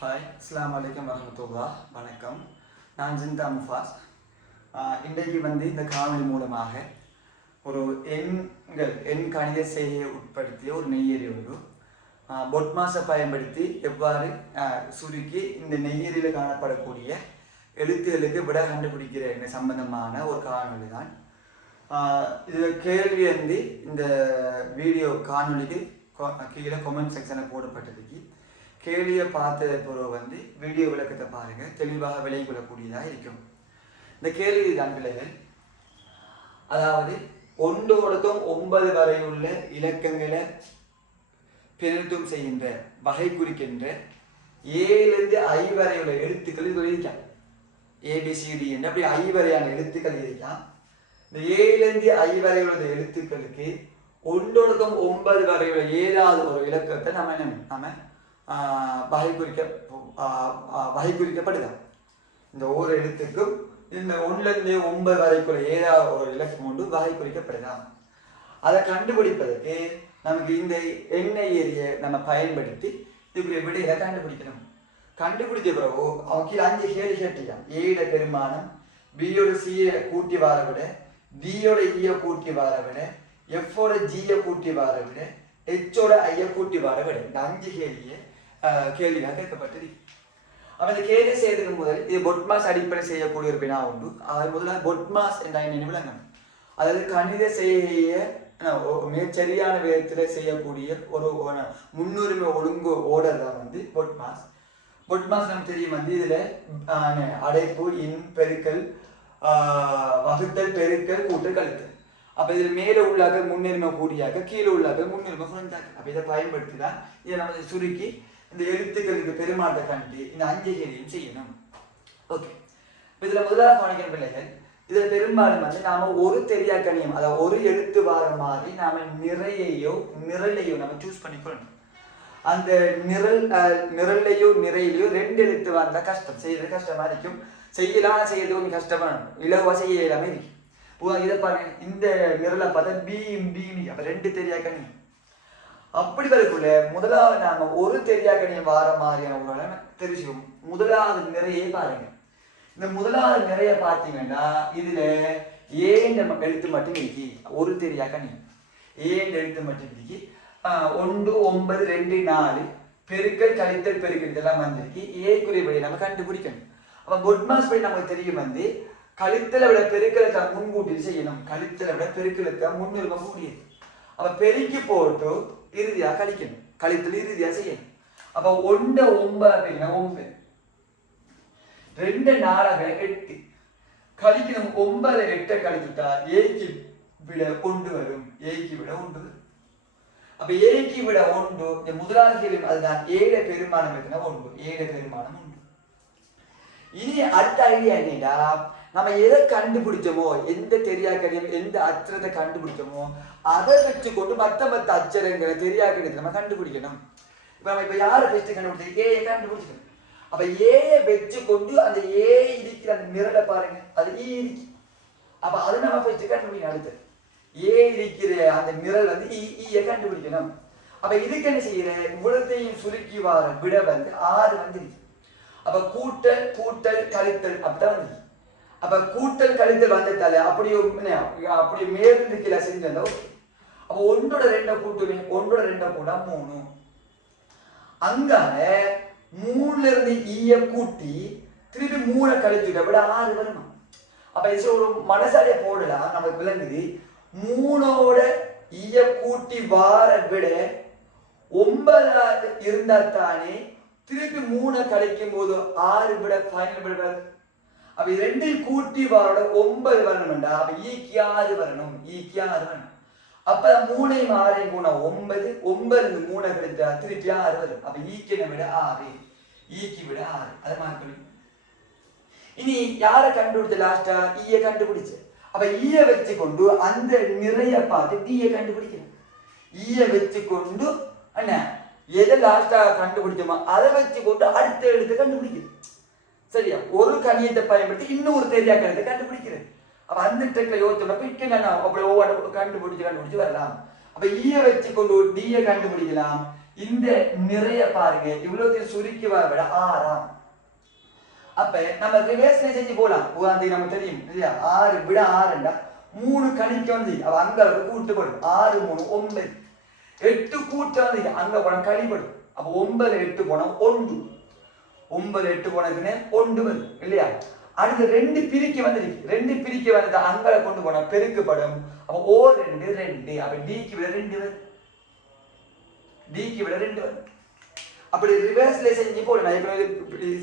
Hi இஸ்லாம் வலைக்கம் வரமத்துல்லா வணக்கம். நான் ஜிந்தா முஃபாஸ். இன்றைக்கு வந்து இந்த காணொளி மூலமாக ஒரு எண்கள் எண் கணித செய்தியை உட்படுத்திய ஒரு நெய்யறி ஒன்று பொட்மாஸை பயன்படுத்தி எவ்வாறு சுருக்கி இந்த நெய்யறியில் காணப்படக்கூடிய எழுத்துகளுக்கு விட கண்டுபிடிக்கிற என்ன சம்பந்தமான ஒரு காணொளி தான். இதில் கேள்வி வந்து இந்த வீடியோ காணொளிக்கு கீழே கொமெண்ட் செக்ஷனில் போடப்பட்டதுக்கு கேள்வியை பார்த்ததை பிறகு வந்து வீடியோ விளக்கத்தை பாருங்கள் தெளிவாக விலை கொள்ளக்கூடியதாக இருக்கும். இந்த கேள்வி தான் பிள்ளைகள் அதாவது ஒன்றோடத்தும் ஒன்பது வரை உள்ள இலக்கங்களை பிறத்தும் செய்கின்ற வகை குறிக்கின்ற ஏழுலேருந்து ஐ வரை உள்ள எழுத்துக்கள் இது ஏபிசிடி என்று. அப்படி ஐ வரையான எழுத்துக்கள் இருக்கான் இந்த ஏழுலேருந்து ஐ வரை உள்ள எழுத்துக்களுக்கு ஒன்றொடுக்கம் ஒன்பது வரை உள்ள ஏழாவது ஒரு இலக்கத்தை நம்ம என்ன நம்ம வகை குறிக்க வகை குறிக்கப்படுதான் இந்த ஒவ்வொரு எழுத்துக்கும் இந்த ஒன்றுலேருந்து ஒன்பது வரைக்குள்ள ஏதாவது ஒரு இலக்கம் கொண்டு வகை குறிக்கப்படுதான் அதை கண்டுபிடிப்பதற்கு நமக்கு இந்த எண்ணெய் ஏரியை நம்ம பயன்படுத்தி எப்படி எல்லா கண்டுபிடிக்கணும். கண்டுபிடிச்ச பிறகு அவன் கீழே அஞ்சு கேள்வி கேட்டியான் ஏட பெருமானம் பியோட சியை கூட்டி வார விட டியோட ஈய கூட்டி வார விட எஃபோட ஜியை கூட்டி வார விட ஹெச்சோட ஐய கூட்டி வார விட இந்த அஞ்சு கேள்வியை கேள்வி கேள்வியாக கேட்கப்பட்டது அப்ப இந்த கேள்வி செய்யறதுக்கு முதல் இது பொட்மாஸ் அடிப்படை செய்யக்கூடிய ஒரு வினா உண்டு அது முதல்ல பொட்மாஸ் என்ற என்ன அதாவது கணித செய்ய மிகச்சரியான விதத்தில் செய்யக்கூடிய ஒரு முன்னுரிமை ஒழுங்கு ஓடர் தான் வந்து பொட்மாஸ் பொட்மாஸ் நமக்கு தெரியும் வந்து இதுல அடைப்பு இன் பெருக்கல் வகுத்தல் பெருக்கல் கூட்டல் கழுத்தல் அப்ப இதுல மேல உள்ளாக முன்னுரிமை கூடியாக கீழே உள்ளாக முன்னுரிமை குறைஞ்சாக்க அப்ப இதை பயன்படுத்தி தான் இதை நம்ம சுருக்கி இந்த எழுத்துக்களுக்கு பெருமாட்ட கண்டு இந்த அஞ்சு செய்யணும். ஓகே இதுல முதலாக கவனிக்கிற பிள்ளைகள். இதுல பெரும்பாலும் வந்து நாம ஒரு தெரியாக்கணியம் அதாவது ஒரு எழுத்து வார மாதிரி நாம நிறையையோ நிரலையோ நம்ம சூஸ் பண்ணிக்கொள்ளணும். அந்த நிரல் நிரல்லையோ நிறையிலையோ ரெண்டு எழுத்து வந்தா கஷ்டம். செய்யறது கஷ்டமா இருக்கும். செய்யலாம் செய்யறது கொஞ்சம் கஷ்டமா இருக்கும். இலகுவா செய்ய இல்லாம இருக்கு இதை பாருங்க. இந்த நிரலை பார்த்தா பீம் பி அப்ப ரெண்டு தெரியாக்கணியம் அப்படி வரக்குள்ள முதலாவது நாம ஒரு தெரியாக்கணியம் வார மாதிரியான ஒரு நிலைமை தெரிஞ்சுக்கும் முதலாவது நிறைய பாருங்க. இந்த முதலாவது நிறைய பார்த்தீங்கன்னா இதுல ஏன் எழுத்து மட்டும் இருக்கு? ஒரு தெரியாக்கணி ஏன் எழுத்து மட்டும் இருக்கு? ஒன்று ஒன்பது ரெண்டு நாலு பெருக்கல் கழித்தல் பெருக்கல் இதெல்லாம் வந்திருக்கு. ஏ குறிப்படி நம்ம கண்டுபிடிக்கணும். அப்போ பொட்மாஸ் படி நமக்கு தெரியும் வந்து கழித்தலை விட பெருக்கலை முன்கூட்டி செய்யணும். கழித்தலை விட பெருக்கலை தான் முன்னுரிமை அப்ப பெருக்கி போட்டு இறுதியாக கழிக்கணும். கழித்தல் இறுதியாக செய்யணும். அப்போ ஒண்ட ஒன்பது அப்படின்னா ஒன்பது ரெண்டு நாளாக எட்டு. கழிக்கணும். ஒன்பது எட்டை கழிச்சுட்டா ஏக்கு விட ஒன்று வரும். ஏக்கு விட ஒன்று அப்ப ஏக்கு விட ஒன்று இந்த முதலாவது அதுதான் ஏழ பெருமானம் எத்தனை ஒன்று. ஏழ பெருமானம் ஒன்று. இனி அடுத்த ஐடியா என்னடா? நம்ம எதை கண்டுபிடிச்சோமோ எந்த தெரியாக்கடியும் எந்த அச்சரத்தை கண்டுபிடிச்சோமோ அதை வச்சு கொண்டு மத்த மத்த அச்சரங்களை தெரியாக்கடியத்தை நம்ம கண்டுபிடிக்கணும். இப்ப நம்ம இப்ப யாரை ஃபர்ஸ்ட் கண்டுபிடிச்சோம்? ஏ கண்டுபிடிச்சிக்கணும். அப்ப ஏ வச்சு கொண்டு அந்த ஏ இருக்கிற அந்த மிரலை பாருங்க. அது e ஈ இருக்கு. அப்ப அது நம்ம ஃபர்ஸ்ட் கண்டுபிடிக்கணும் அடுத்து. ஏ இருக்கிற அந்த மிரல் வந்து e, e ஈ ஈய கண்டுபிடிக்கணும். அப்ப இதுக்கு என்ன செய்யற? இவ்வளத்தையும் சுருக்கி வார விட வந்து ஆறு வந்து அப்ப கூட்டல் கூட்டல் கழித்தல் அப்படிதான் வந்து அப்ப கூட்டல் கழித்தல் வந்துட்டால அப்படி அப்படி மேலிருந்து கீழே செஞ்சதோ அப்ப ஒன்றோட ரெண்ட கூட்டுமே ஒன்றோட ரெண்ட கூட மூணு. அங்கால மூணுல இருந்து ஈய கூட்டி திருப்பி மூணை கழிச்சுட்ட விட ஆறு வருமா அப்ப இது ஒரு மனசாலிய போடலாம் நமக்கு விளங்குது. மூணோட ஈய கூட்டி வார விட ஒன்பதாவது இருந்தா தானே திருப்பி மூணை கழிக்கும் போது ஆறு விட ஃபைனல் விட அப்ப இது கூட்டி வாரோட ஒன்பது வரணும்டா அப்ப ஈக்கு ஆறு வரணும் ஈக்கு ஆறு வரணும் அப்ப மூணை ஆறையும் மூணு ஒன்பது ஒன்பது மூணை கழிச்சா திருப்பி ஆறு வரும் அப்ப ஈக்கினை விட ஆறு ஈக்கி விட ஆறு அதை மார்க் இனி யாரை கண்டுபிடிச்ச லாஸ்டா ஈய கண்டுபிடிச்ச அப்ப ஈய வச்சு கொண்டு அந்த நிறைய பார்த்து டீய கண்டுபிடிக்கணும் ஈய வச்சு கொண்டு என்ன எதை லாஸ்டா கண்டுபிடிச்சோமோ அதை வச்சு கொண்டு அடுத்த எழுத்து கண்டுபிடிக்கணும் சரியா? ஒரு கணியத்தை பயன்படுத்தி இன்னொரு தெரியா கணியத்தை கண்டுபிடிக்கிறது. அப்ப அந்த ட்ரெக்ல யோசிச்சோம்னா இக்க நான் அப்படி ஒவ்வொரு கண்டுபிடிச்சு கண்டுபிடிச்சு வரலாம். அப்ப ஈய வச்சு கொண்டு டிய கண்டுபிடிக்கலாம். இந்த நிறைய பாருங்க இவ்வளவு சுருக்கி வர விட ஆறாம். அப்ப நம்ம ரிவேஷனை செஞ்சு போலாம். உதாரணத்துக்கு நமக்கு தெரியும் இல்லையா? ஆறு விட ஆறுண்டா மூணு கணிக்க வந்து அவ அங்க கூட்டுப்படும் ஆறு மூணு ஒன்பது. எட்டு கூட்ட வந்து அங்க போன கழிப்படும் அப்ப ஒன்பது எட்டு போனோம் ஒன்று. ஒன்பது எட்டு போனதுன்னு ஒன்று வந்து இல்லையா? அடுத்து ரெண்டு பிரிக்க வந்துருக்கு. ரெண்டு பிரிக்க வந்தது அங்கே கொண்டு போனா பெருக்குப்படும் அப்ப ஓ ரெண்டு ரெண்டு. அப்ப டிக்கு விட ரெண்டு வரும் டிக்கு விட ரெண்டு வருது அப்படி ரிவர்ஸ்ல செஞ்சு போடு. நான் இப்போ இது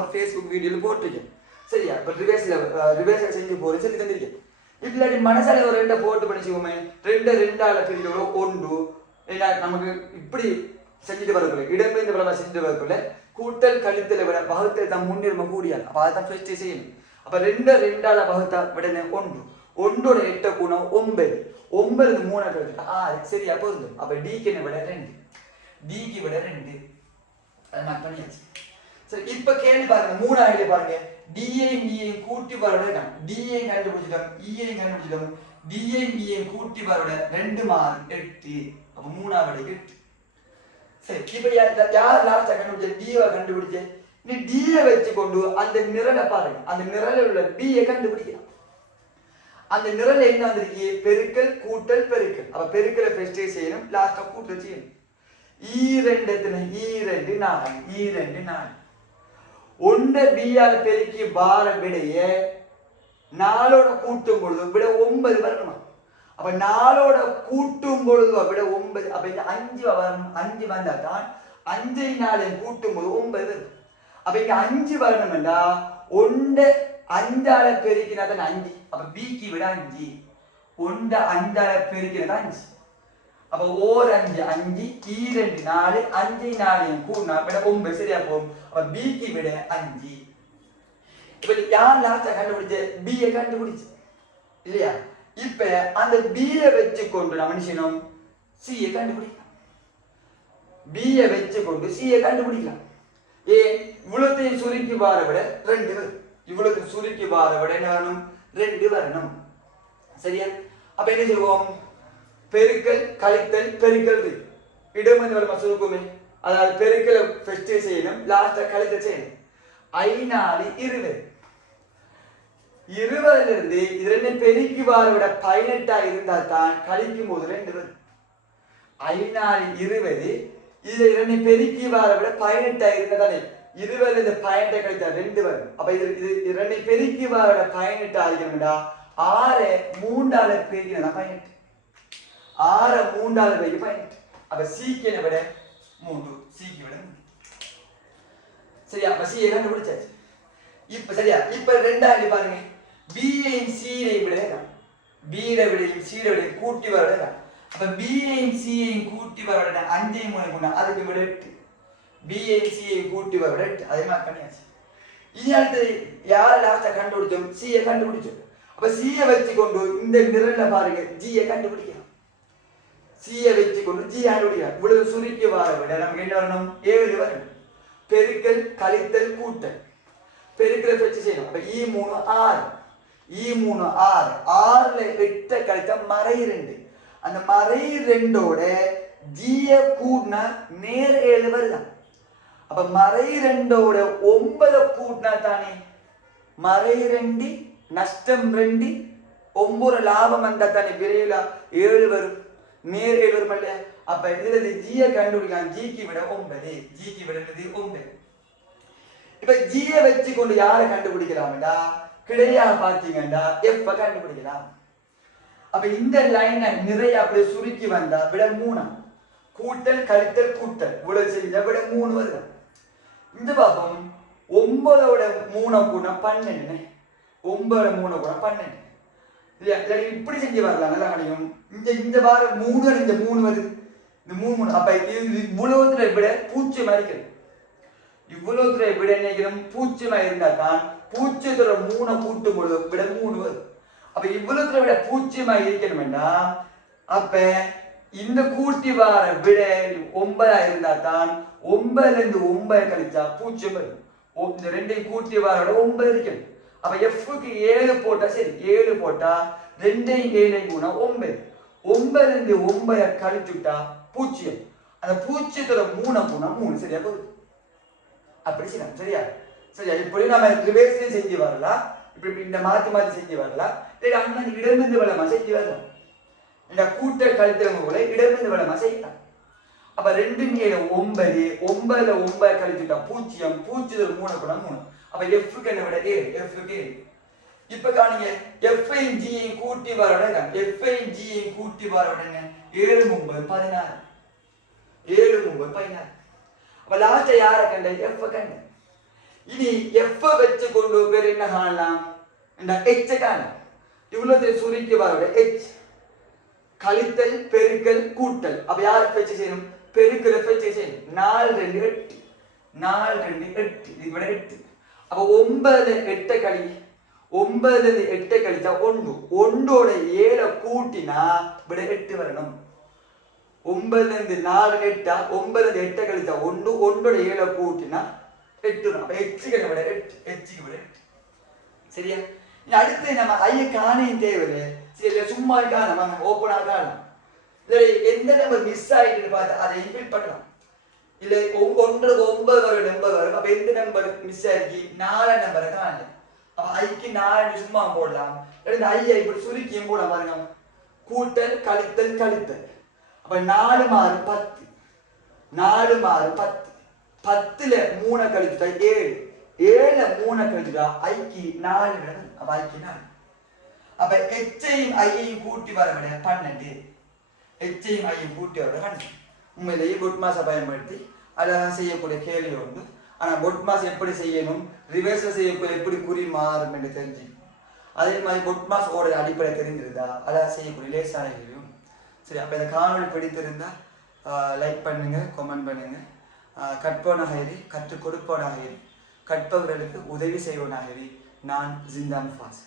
ஒரு ஃபேஸ்புக் வீடியோல போட்டிருக்கேன். சரியா? இப்போ ரிவர்ஸ்ல ரிவர்ஸ்ல செஞ்சு போடு. சரி தந்திருக்கேன். இல்லாட்டி மனசால ஒரு ரெண்டை போட்டு படிச்சுக்கோமே. ரெண்டு ரெண்டால பிரிக்கிறோம். ஒன்று. ஏன்னா நமக்கு இப்படி செஞ்சுட்டு வரக்குள்ள இடம்பெயர்ந்து விளம்பரம் செஞ்சுட்டு வரக்குள்ள கூட்டல் கழித்தலை விட பகுத்தல் தான் முன்னுரிமை கூடியாது. அப்ப அதான் ஃபர்ஸ்ட் செய்யணும். அப்ப ரெண்டு ரெண்டால பகுத்தா விட ஒன்று. ஒன்றோட எட்ட குணம் ஒன்பது. ஒன்பது மூணு கழிச்சு ஆறு. சரியா பொருந்தும் அப்ப டிக்கு என்ன விட ரெண்டு? டிக்கு விட ரெண்டு. அதை நான் பண்ணியாச்சு. சரி இப்ப கேள்வி பாருங்க. மூணாவது பாருங்க. டிஏயும் இஏயும் e கூட்டி வரோட டிஏயும் கண்டுபிடிச்சிட்டோம். E இஏயும் கண்டுபிடிச்சிட்டோம். டிஏயும் இஏயும் e கூட்டி வரோட ரெண்டு மார்க் எட்டு. அப்ப மூணாவது எட்டு. சரி இப்ப யார் லாஸ்டா கண்டுபிடிச்ச டிவை கண்டுபிடிச்ச நீ டியை வச்சு கொண்டு அந்த நிரலை பாருங்க. அந்த நிரலில் உள்ள பியை கண்டுபிடிக்கலாம். அந்த நிரல் என்ன வந்திருக்கு? பெருக்கல் கூட்டல் பெருக்கல். அப்ப பெருக்கலை ஃபர்ஸ்ட் செய்யணும்? லாஸ்டா கூட்டல் செய்யணும். E ஈரெண்டு எத்தனை ஈரெண்டு e நாலு. E ஈரெண்டு நாலு. ஒன்றை பியால் பெருக்கி பார விடைய நாளோட கூட்டும் பொழுது விட ஒன்பது வரணுமா? அப்ப நாளோட கூட்டும் பொழுது விட ஒன்பது அப்ப இந்த அஞ்சு வரணும் அஞ்சு வந்தா தான் அஞ்சை நாளை கூட்டும் போது ஒன்பது வரும் அப்ப இங்க அஞ்சு வரணும்டா ஒன்று அஞ்சால பெருக்கினா தான் அஞ்சு அப்ப பிக்கு விட அஞ்சு ஒன்று அஞ்சால பெருக்கினா அஞ்சு அப்ப ஓர் அஞ்சு அஞ்சு ஈரெண்டு நாலு அஞ்சு நாளையும் கூட்டினா விட ஒன்பது சரியா போகும் அப்ப பிக்கு விட அஞ்சு இப்ப யார் லாஸ்டா கண்டுபிடிச்ச பிஏ கண்டுபிடிச்சு இல்லையா இப்ப அந்த பியை வச்சு கொண்டு நம்ம என்ன செய்யணும்? சியை கண்டுபிடிக்கலாம். பியை வச்சு கொண்டு சியை கண்டுபிடிக்கலாம். ஏ இவ்வளத்தையும் சுருக்கி வார விட ரெண்டு வரும். இவ்வளவு சுருக்கி வார விட என்ன வரணும்? ரெண்டு வரணும். சரியா? அப்ப என்ன செய்வோம் பெருக்கல் கழித்தல் பெருக்கல் இடம் என்று நம்ம சுருக்குமே அதாவது பெருக்கலை ஃபர்ஸ்ட் செய்யணும் லாஸ்டா கழித்தல் செய்யணும். ஐநாலு இருபது இருபதுல இருந்து இது ரெண்டு பெருக்கி விட பதினெட்டா இருந்தா தான் கழிக்கும் போது ரெண்டு வரும் ஐநாலு இருபது இது இரண்டு பெருக்கி விட பதினெட்டா இருந்தா தானே இருபதுல இருந்து பதினெட்டை கழித்தா ரெண்டு வரும். அப்ப இது இது இரண்டு பெருக்கி விட பதினெட்டு ஆகிக்கணும்டா ஆறு மூன்றால பெருக்கினா பதினெட்டு. ஆறு மூன்றால பெருக்கி பதினெட்டு. அப்ப சீக்கிய விட மூன்று சீக்கி விட சரியா? அப்ப சி கண்டுபிடிச்சாச்சு. இப்ப சரியா? இப்ப ரெண்டாயிரம் பாருங்க. பியையும் சீரையும் விட பீட விடையும் சீட விடையும் கூட்டி வர விட அப்ப பியையும் சியையும் கூட்டி வர விட அஞ்சையும் மூணு கொண்டா அதுக்கு விட எட்டு. பியையும் சியையும் கூட்டி வர விட எட்டு. அதே மாதிரி பண்ணியாச்சு. இனி அடுத்தது யாரை லாஸ்டா கண்டுபிடிச்சோம்? சியை கண்டுபிடிச்சோம். அப்ப சியை வச்சு கொண்டு இந்த நிரல்ல பாருங்க. ஜியை கண்டுபிடிக்கலாம். சியை வச்சு கொண்டு ஜி கண்டுபிடிக்கலாம். இவ்வளவு சுருக்கி வர விட நமக்கு என்ன வரணும்? ஏழு வரணும். பெருக்கல் கழித்தல் கூட்டல். பெருக்கலை வச்சு செய்யணும். அப்ப ஈ மூணு ஆறு. ஈ மூணு ஆறு ஆறுல எட்ட கழித்தா மறை ரெண்டு அந்த மறை ரெண்டோட ஜிய கூட்டினா நேர் ஏழு வருதான் அப்ப மறை ரெண்டோட ஒன்பதை கூட்டினா தானே மறை ரெண்டு நஷ்டம் ரெண்டு ஒன்பது லாபம் வந்தா தானே விரைவில் ஏழு வரும் நேர் ஏழு வரும் இல்லையா அப்ப இதுல இந்த ஜியை கண்டுபிடிக்கலாம் ஜிக்கு விட ஒன்பது ஜிக்கு விட ஒன்பது இப்ப ஜிய வச்சு கொண்டு யாரை கண்டுபிடிக்கலாம்டா கிடையா பாத்தீங்கன்னா எப்ப கண்டுபிடிக்கலாம். அப்ப இந்த லைனை நிறைய அப்படியே சுருக்கி வந்தா விட மூணா கூட்டல் கழித்தல் கூட்டல். இவ்வளவு செஞ்சா விட மூணு வருது. இந்த பாப்போம் ஒன்பதோட மூணை கூட பன்னெண்டு. ஒன்பதோட மூணை கூட பன்னெண்டு. இல்லையா? இப்படி செஞ்சு வரலாம். நல்லா கிடைக்கும் இந்த இந்த வாரம் மூணு இந்த மூணு வருது. இந்த மூணு மூணு. அப்ப இது இவ்வளவுத்துல விட பூச்சி மாதிரி இவ்வளவுத்துல விட நினைக்கிறோம் பூச்சியமா இருந்தா தான் பூச்சியத்துல மூணை கூட்டும் பொழுது விட மூணு வரும் அப்ப இவ்வளவுத்துல விட பூச்சியமா இருக்கணும்னா அப்ப இந்த கூட்டி வார விட ஒன்பதா இருந்தா தான் ஒன்பதுல இருந்து ஒன்பது கழிச்சா பூஜ்ஜியம் வரும். ஒ- இந்த ரெண்டையும் கூட்டி வார விட ஒன்பது இருக்கணும். அப்ப எஃப்க்கு ஏழு போட்டா சரி ஏழு போட்டா ரெண்டையும் ஏழையும் கூடா ஒன்பது. ஒன்பதுல இருந்து ஒன்பதை கழிச்சுட்டா பூஜ்ஜியம் அந்த பூஜ்ஜியத்தோட மூணை போனா மூணு சரியா போகுது. அப்படி செய்யலாம் சரியா? சரியா இப்படி நம்ம ரிவேர்ஸ்லயும் செஞ்சு வரலாம் இப்படி இப்படி இந்த மாற்றி மாற்றி செஞ்சு வரலாம் இல்லை அண்ணன் இடமிருந்து வளமாக செஞ்சு வரலாம் இந்த கூட்ட கழித்தவங்க கூட இடமிருந்து வளமாக செய்யலாம். அப்ப ரெண்டு மேல ஒன்பது. ஒன்பதுல ஒன்பது கழிச்சுட்டா பூஜ்ஜியம் பூஜ்ஜியம் மூணு கூட மூணு. அப்ப எஃப்க்கு என்ன விட ஏழு? எஃப்க்கு ஏழு. இப்ப காணுங்க எஃப்ஐயும் ஜியையும் கூட்டி வர உடனே எஃப்ஐயும் ஜியையும் கூட்டி வர உடனே ஏழு ஒன்பது பதினாறு. ஏழு ஒன்பது பதினாறு. அப்ப லாஸ்ட் யார கண்ட எஃப் கண்ட இனி எஃப் வச்சு கொண்டு பேர் என்ன காணலாம்? இந்த எச் காணலாம். இவ்வளவு சுருக்கி வரோட எச் கழித்தல் பெருக்கல் கூட்டல். அப்ப யார் வச்சு செய்யணும்? பெருக்கல் வச்சு செய்யணும். நாலு ரெண்டு எட்டு. நாலு ரெண்டு எட்டு. இது விட எட்டு. அப்ப ஒன்பது எட்டை கழி ஒன்பதுல இருந்து எட்டை கழிச்சா ஒன்று. ஒன்றோட ஏழை கூட்டினா விட எட்டு வரணும். ஒன்பதுலேருந்து நாலு எட்டா ஒன்பதுலேருந்து எட்டை கழிச்சா ஒன்று ஒன்றோட ஏழை கூட்டினா எட்டு வரும் அப்ப எச்சுக்கு விட எட்டு எச்சுக்கு விட எட்டு. சரியா? அடுத்து நம்ம ஐய காணையும் தேவையில்லை. சரி இல்ல சும்மா காணும் நம்ம ஓப்பனாக காணும் இல்லை எந்த நம்பர் மிஸ் ஆயிட்டுன்னு பார்த்து அதை இன்ஃபில் பண்ணலாம். இல்லை ஒ- ஒன்று ஒன்பது வரும் நம்பர் வரும். அப்போ எந்த நம்பர் மிஸ் ஆகி நாலு நம்பரை காணல அப்போ ஐக்கு நாலு சும்மா போடலாம். இல்லை இந்த ஐயை இப்படி சுருக்கியும் போட பாருங்க. கூட்டல் கழித்தல் கழித்தல். அப்ப நாலு மாறு பத்து நாலு மாறு பத்து பத்துல மூணை கழிச்சுட்டா ஏழு ஏழுல மூணை கழிச்சுட்டா ஐக்கு நாலு விடணும் அப்ப ஐக்கு நாலு அப்ப எச்சையும் ஐயையும் கூட்டி வர விட பன்னெண்டு எச்சையும் ஐயையும் கூட்டி வர பன்னெண்டு உண்மையிலேயே குட் மாசை பயன்படுத்தி அழகாக செய்யக்கூடிய கேள்வி உண்டு ஆனால் பொட் மாஸ் எப்படி செய்யணும் ரிவர்ஸ்ல செய்யக்கூடிய எப்படி குறி மாறும் என்று தெரிஞ்சு அதே மாதிரி பொட் மாஸ் ஓட அடிப்படை தெரிஞ்சிருந்தா அழகா செய்யக்கூடிய லேசான சரி அப்போ இந்த காணொலி பிடித்திருந்தால் லைக் பண்ணுங்கள் கமெண்ட் பண்ணுங்கள் ஆஹ் இரு கற்றுக் கொடுப்பவனாக இரு கற்பவர்களுக்கு உதவி செய்வனாக இரு நான் ஜிந்தான் ஃபாஸ்.